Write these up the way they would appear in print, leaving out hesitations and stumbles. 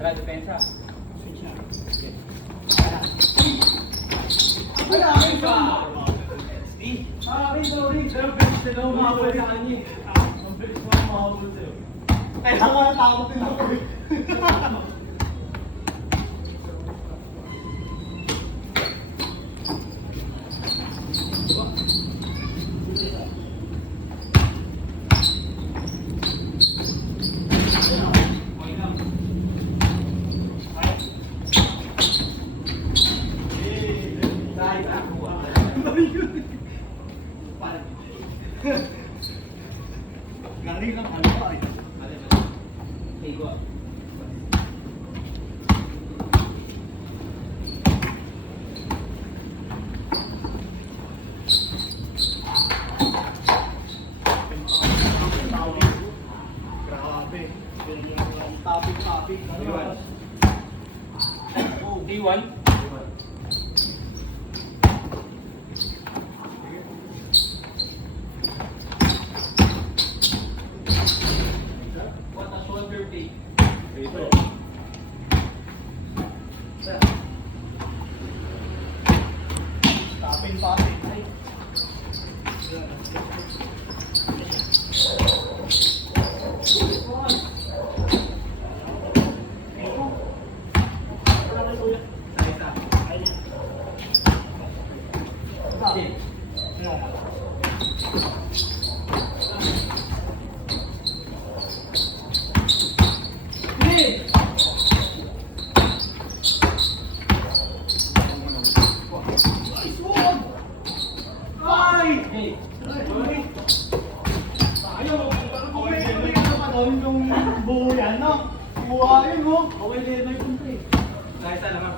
Tara, depensa. Ay, akin ka! Akin, sorry. Pero bilis na daw makapal sa kanya. Ang bilis mo makapal sa'yo. Kaya nga natakot din ako eh. Galing lang ano pa eh. Okay, go. Grabe. Topic. D1. What a shoulder pick. Dito. Topic. Ay. Hey. Yung buo yan, no? Buhayin mo. Okay, level kung pre. Kahit saan naman.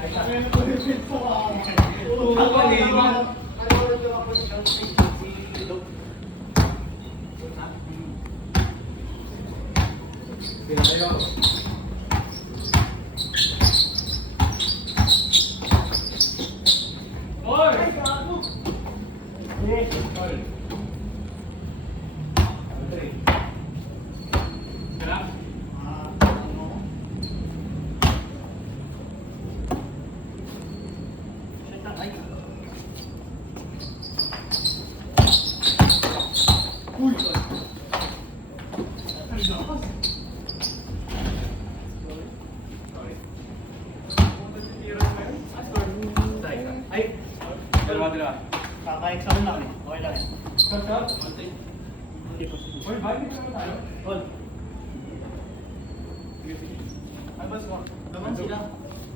Ay, dalawa. Kaka-exam lang eh. Okay lang eh. Shot. Hindi po. Uy, bakit naman tayo? Hold. Albas mo. Laman sila.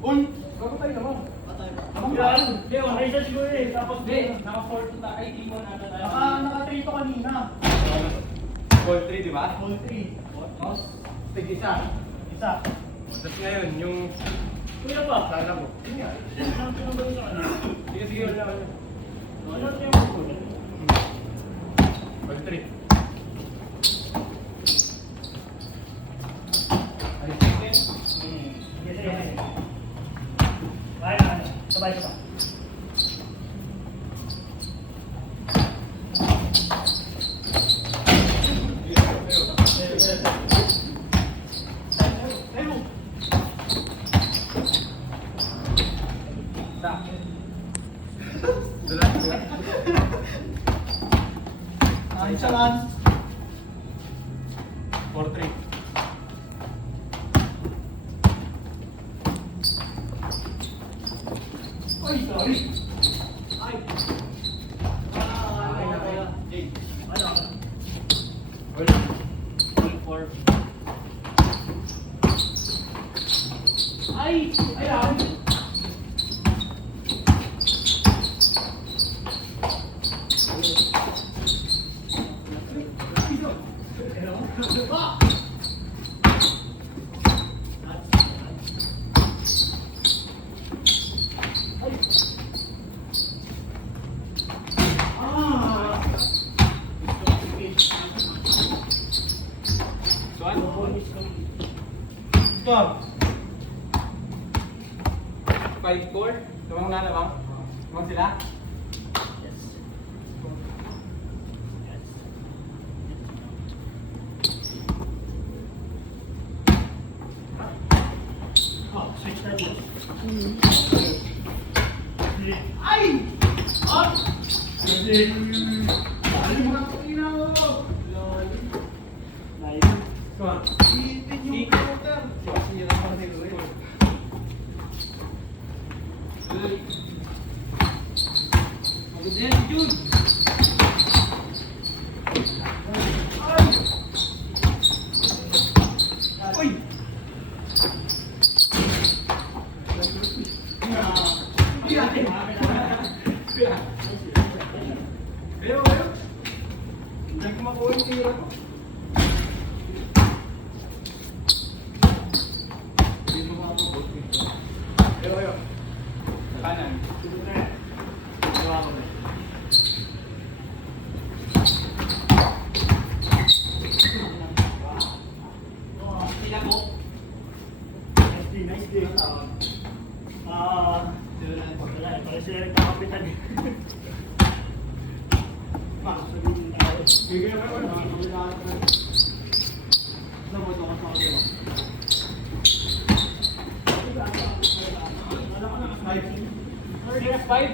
Uy! Bago tayo naman. Patay ba? Yan. Hindi, okay siya siguro eh. Tapos Hindi, naka-4 to tayo. Ay, D1 ata tayo. Naka-3 to kanina. Goal 3, di ba? Hold 3. Tapos, tig-isa. Isa. Tapos ngayon, yung... Kuya pa. Sana mo. Yun nga. Ano pinabalik sa kanya? Sige, wala. Ano yung kuya? Goal 3. Ay, sige. Yes. Kaya. Sabay ka pa. Isa lang. 4-3. Ay, sorry. Ay. Ay, ay, Go. 5-4. Tumang na bang? Tumang sila? Yes. Yes. Oh, switch na dito. Ay! Ah! Kasi... Dali mo na ina mo! Layo. Come on. Itin yung counter. Sira pa rin ito. Magod yan, Jude. Ay! Uy! Kayo, kayo. Hindi ko makuha yung tira ko. Hindi mo makapabot eh. Kayo, kayo. Kanan. Nice day. Wala eh. Parang sila nagkakapitan eh. Sabihin tayo. Bigyan ka naman. Kayo.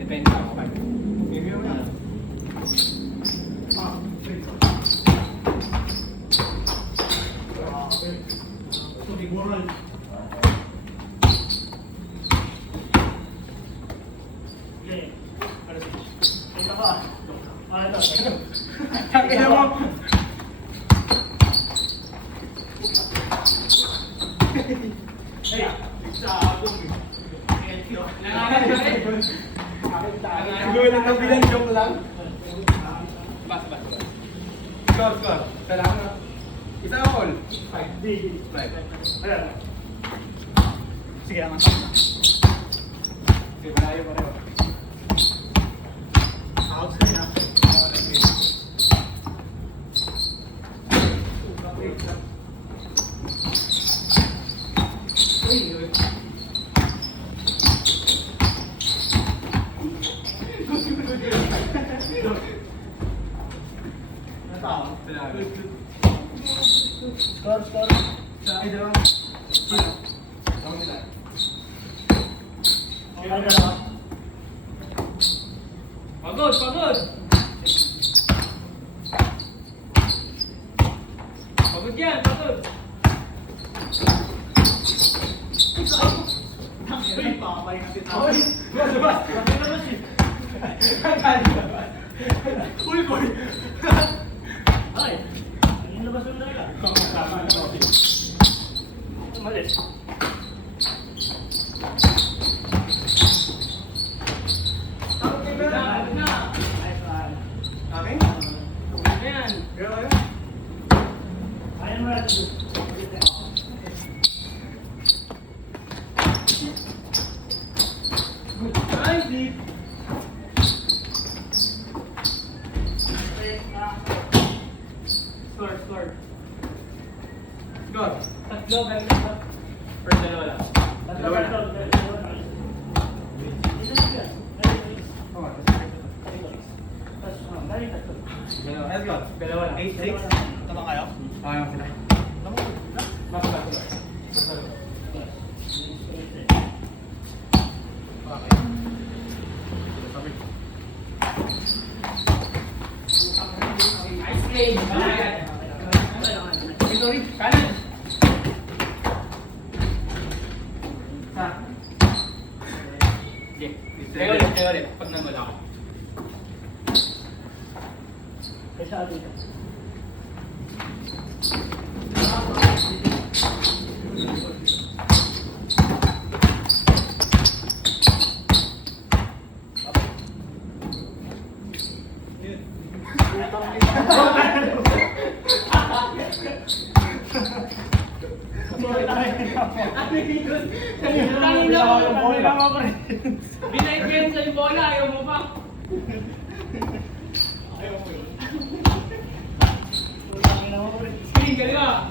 Depende ako kayo. Bigyan mo na. Tangina mo. Siguro lang ang bilang joke lang. Bas. Score. Salamat. Isa all. 5. Sige naman. Sige, malayo pa rin. Out na yun. Score. Ay, dalawa. Tama nila. Okay na lang. Pagod! Pagod yan, pagod! Uy, pakabalik kasi tao. Oy! Labas! Uy! Ay! Ang labas ng nila. Malit. Akin? Ayan. Pero kayo? Ayan mo natin. Ay, deep! Score. Go! Tatlo, galing tatlo. First dalawa lang. Dalawa na. Let's go. Dalawa lang. 8-6. Tama kayo? Okay lang sila. Mas. Okay. Sabi. Ice cream! Sorry, kanan. Sa. Okay. Kayo ulit. Pag nangol ako. Kaysa dito. Yun. Kanina mo pre. Binayad ko yan sa yung bola, ayaw mo pa. Sige, galing ka.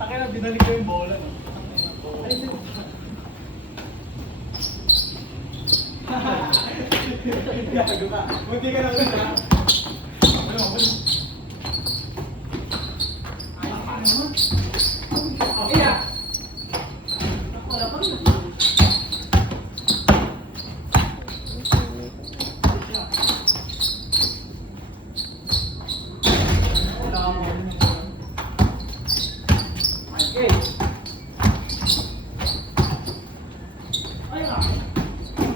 Taka na, binalik ko yung bola. Gago ka. Buti ka na ulit ha. Iya. Okay.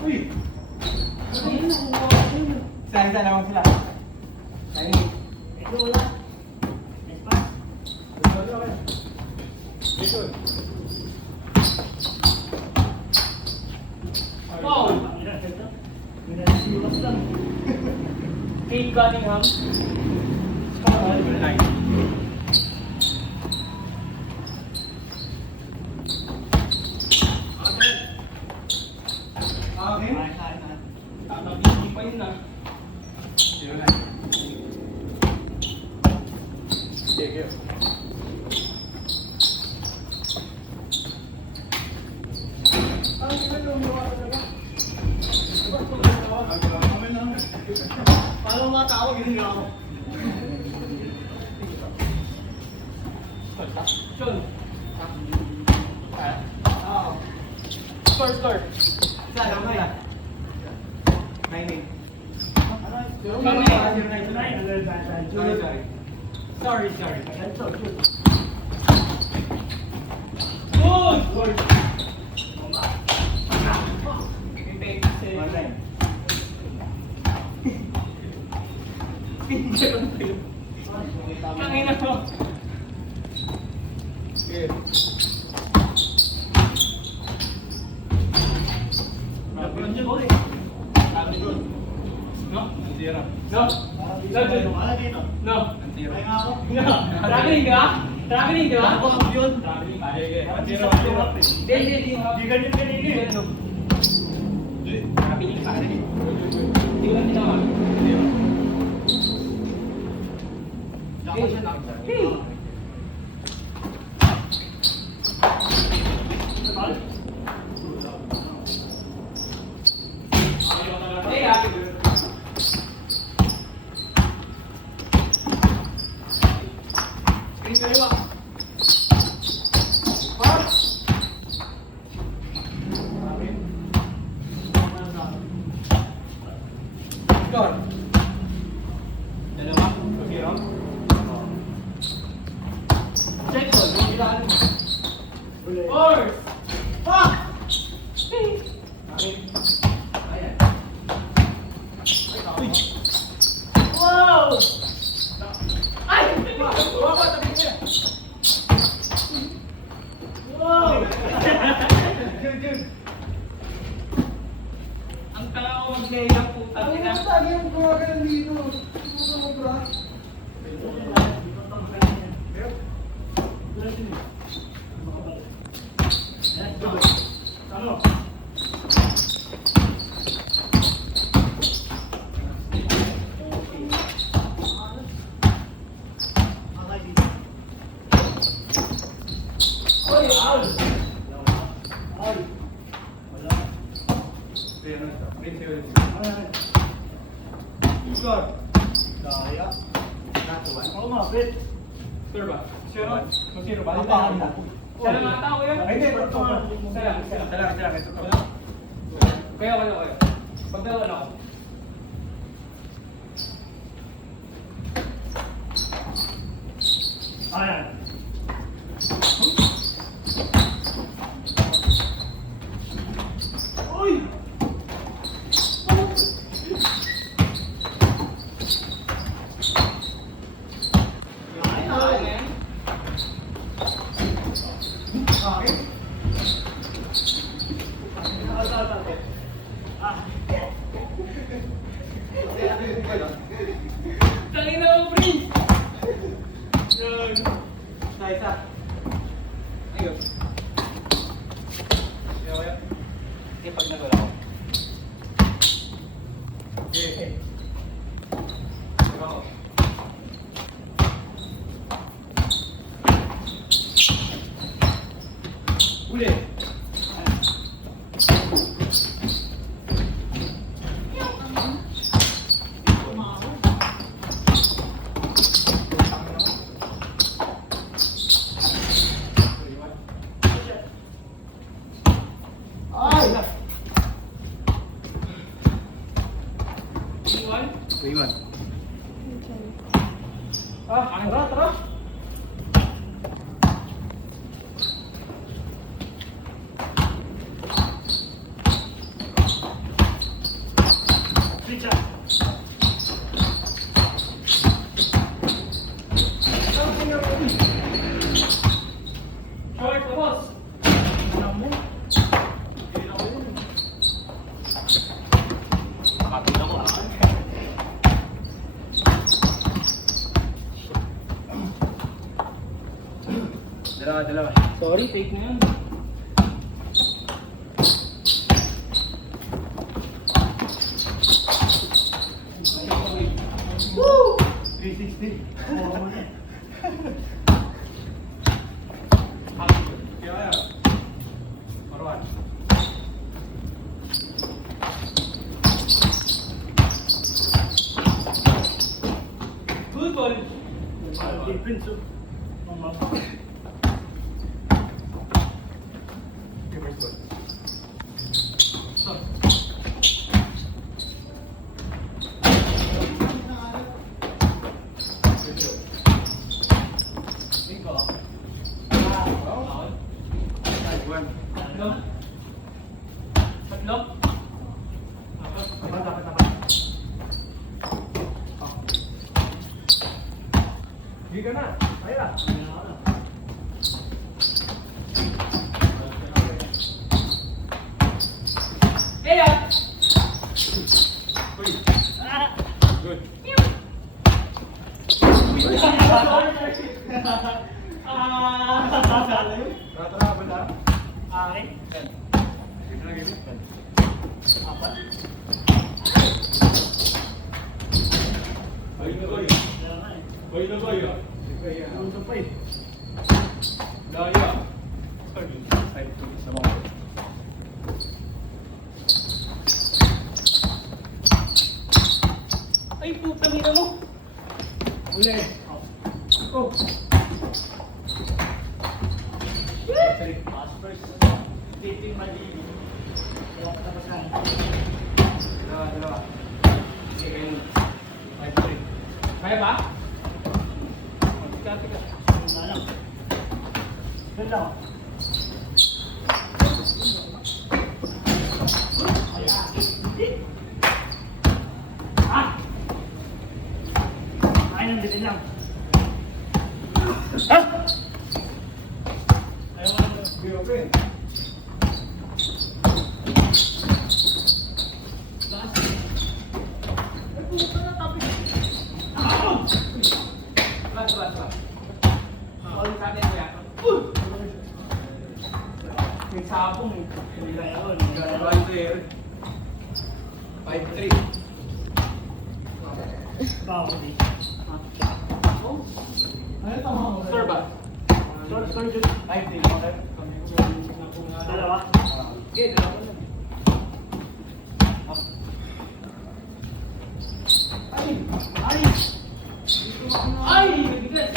Uy! Isa-isa naman sila. Wow. Kate Cunningham. Okay. Tatabihin pa yun ah. Sino na? Sige. Ang sila lumawa talaga. Paano matawag yun nga ako? John. Score. Isa, lang na. 9-8. Sorry. Good! Tangina mo. Good. No? Zero. No? No? Zero. Traveling ka? Traveling ka? Ako ang yun. Zero. Hindi. ganyan kanina eh. Traveling ka. Hindi ko lang ginawa. Hey! Hey, ah. Screen kayo ah. Score. Dalawa. Zero. Check ko. Four. Ah! Ayan. Wow! Ay! Wow! Ang tanga ko mag-gay ng puta. yung gumagano dito? Sobra. Ano? Oy, out! Score. Kaya. Natuwan. Oo nga, bet. Sure ba? Zero. Zero ba? Siya lang ata ko yun? Ay, hindi. Ito nga. Isa lang. Ito to. Kaya. Pagdawan ako. Ayan. Akin? Tangin na mo, pre! Yan. Isa. Ayun. Kaya. Okay, pag nagwala ko. Okay. Ako. Uli. Ay! Iwan. Iwan. Tara, tara. Short na, boss. Dalawa. Sorry, fake na yun. Woo! 360. Oo, mo na. Kaya. Paruan. Good ball. Defense, oh. Iwan. Tatlo. Tatlo. Dapat. Hindi ka na. Kaya. Eh, ah! Uy. Good. Rata ba na? Akin. Gito na gito. Apat. Ay na boy. Boy na boy. Kaya. Ano pa eh? Daya. Ay, sa mga. Ay, putang ina mo. Uli. Oh. Pass first. Dating mali. Kaya ka tapos na. Dalawa. Sige kayo. 5-3. Kaya ba? Tika. Wala lang. Doon lang. Ay, nandito lang. Ayaw mo na. Be open. Bas. Bawal ka na yan. Yung sabong eh. Hindi na yun. One player. 5-3. Bago di. Oh, Ano tama mo? score ba? Score dyan. 5-3. Okay. Dalawa. Okay, dalawa na. Ay! Ay! Nabigat!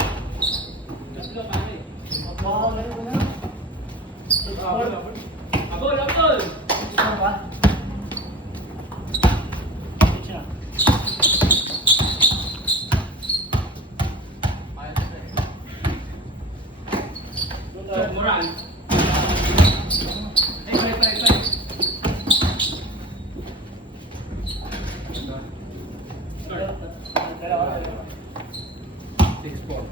Tatlo pare. Wow, na yun na. Abol! Ito ba? Siya. Moral. Ay, Dalawa. 6-4.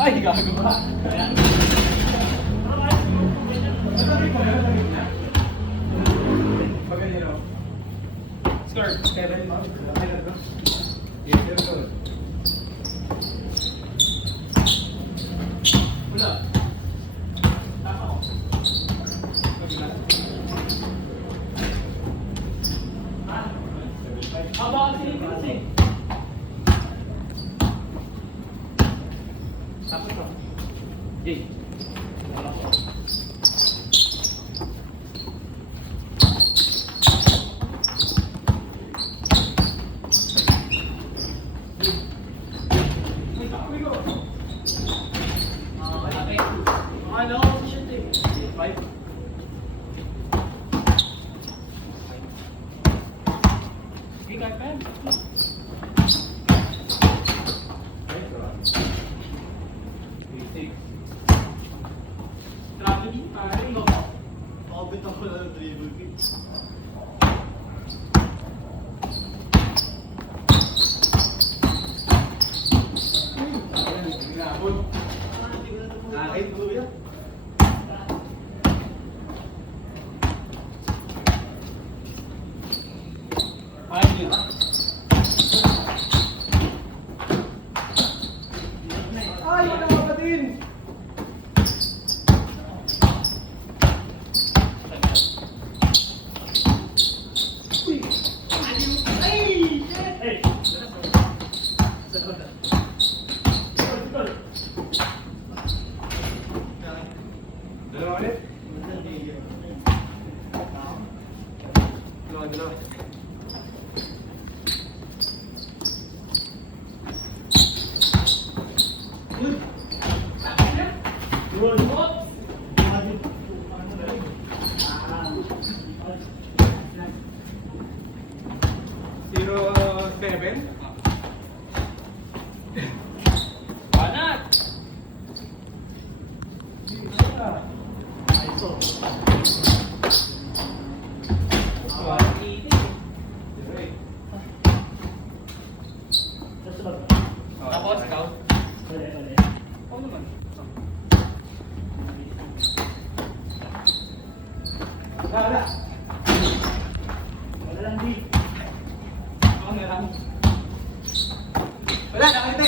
Ay, gago ba? Score. Kevin, ma'am. Yes, sir, sir. Wala. Tama ko. Haba kasi yung kasi. Tapos ko. Jay. Wala ko. Malaki. Ano ako sa shit eh. 5. Sige, kahit pa yan. Traveling tayo. Nakabit ako na ng dribble kick. Ginabot. Kahit kuya. Ayun yun. Ay, wala ka pa din! Dalawa ulit. Dalawa. Zero, 7. Banat! Tapos, ikaw? Oo naman. Wala. Ako meron. Wala, nakita.